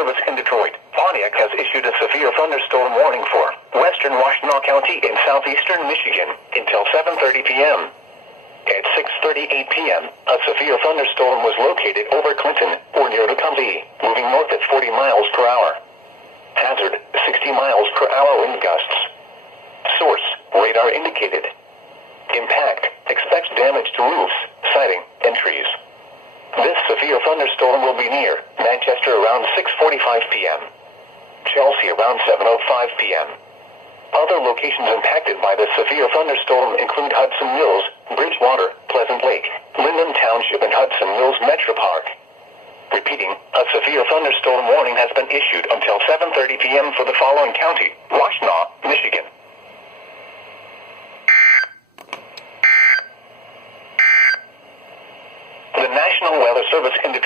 Service in Detroit, Pontiac has issued a severe thunderstorm warning for western Washtenaw County in southeastern Michigan until 7:30 p.m. At 6:38 p.m., a severe thunderstorm was located over Clinton, or near Tecumseh, moving north at 40 miles per hour. Hazard, 60 miles per hour wind gusts. Source, radar indicated. Impact, expect damage to roofs, siding, and trees. This severe thunderstorm will be near Manchester around 6:45 p.m. Chelsea around 7:05 p.m. Other locations impacted by the severe thunderstorm include Hudson Mills, Bridgewater, Pleasant Lake, Lyndon Township, and Hudson Mills Metro Park. Repeating, a severe thunderstorm warning has been issued until 7:30 p.m. for the following county: Washtenaw, Michigan. The National Weather Service in Detroit